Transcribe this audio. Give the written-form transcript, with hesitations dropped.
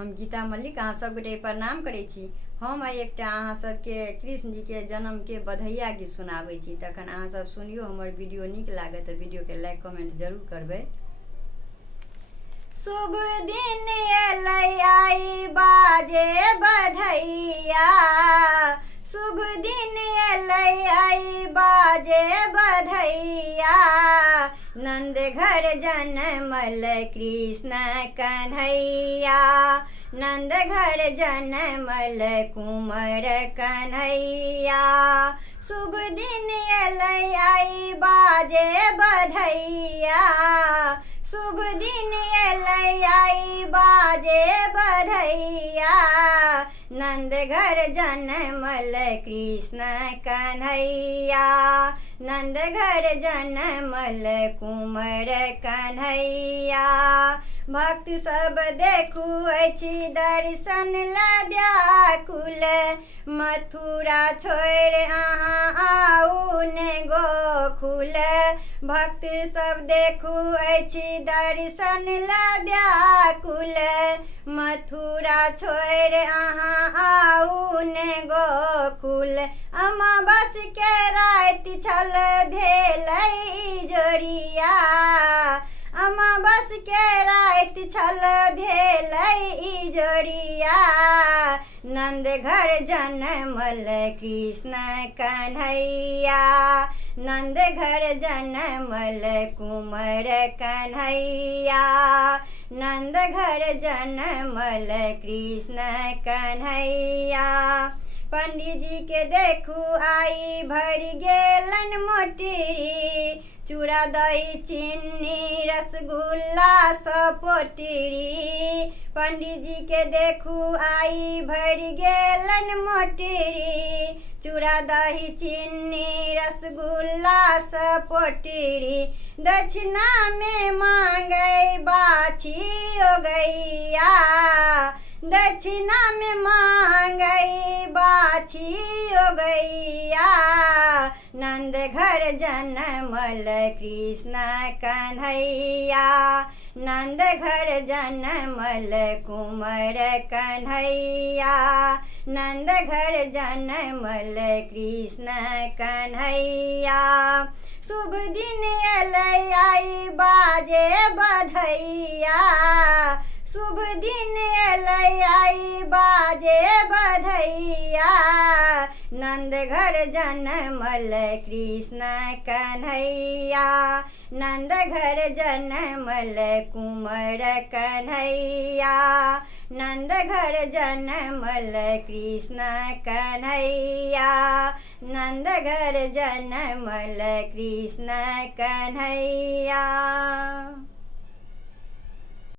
हम गीता मल्लिक अहाँ सबके प्रणाम करै छी। हम एकटा अहाँ सबके कृष्ण जी के जन्म के बधैया गीत सुनाबै छी। तखन अहाँ सब सुनियो, हमर वीडियो नीक लागत तऽ वीडियो के लाइक कमेंट जरूर करबै। शुभ दिन एलै आई बाजे बधैया, शुभ दिन एलै आई बाजे बधैया। नंद घर जनमल कृष्ण कन्हैया, नंद घर जनमल कुंवर कन्हैया। शुभ दिन एलै आई बाजे बधैया, शुभ दिन एलै आई बाजे बधैया। नंद घर जनमल कृष्ण कन्हैया, नंद घर जनमल कुंवर कन्हैया। भक्त सब देखू अछि दर्शन ला व्याकुल, मथुरा छोड़ि अहाँ आउ ने गोकुल। भक्त सब देखू अछि दर्शन ला व्याकुल, मथुरा छोड़ि अहाँ आउ ने गोकुल। अमावस के राति छल भेलै इजोरिया, अमावस के राति छल भेलै इजोरिया। नंद घर जनमल कृष्ण कन्हैया, नंद घर जनमल कुंवर कन्हैया। नंद घर जनमल कृष्ण कन्हैया। पंडित जी के देखू आई भरि गेलन मोटरी, चूड़ा दही चीनी रसगुल्ला सपोटरी। पंडित जी के देखू आई भरि गेलन मोटरी, चूड़ा दही चीनी रसगुल्ला सपोटरी। दक्षिणा में मांगै बाछी ओ गैया, दक्षिणा में मांगै बाछी ओ गैया। नंद घर जनमल कृष्ण कन्हैया, नंद घर जनमल कुंवर कन्हैया। नंद घर जनमल कृष्ण कन्हैया। शुभ दिन एलै आई बाजे बधैया, शुभ दिन एलै आई बाजे बधैया। नंद घर जनमल कृष्ण कन्हैया, नंद घर जनमल कुंवर कन्हैया। नंद घर जनमल कृष्ण कन्हैया, नंद घर जनमल कृष्ण कन्हैया।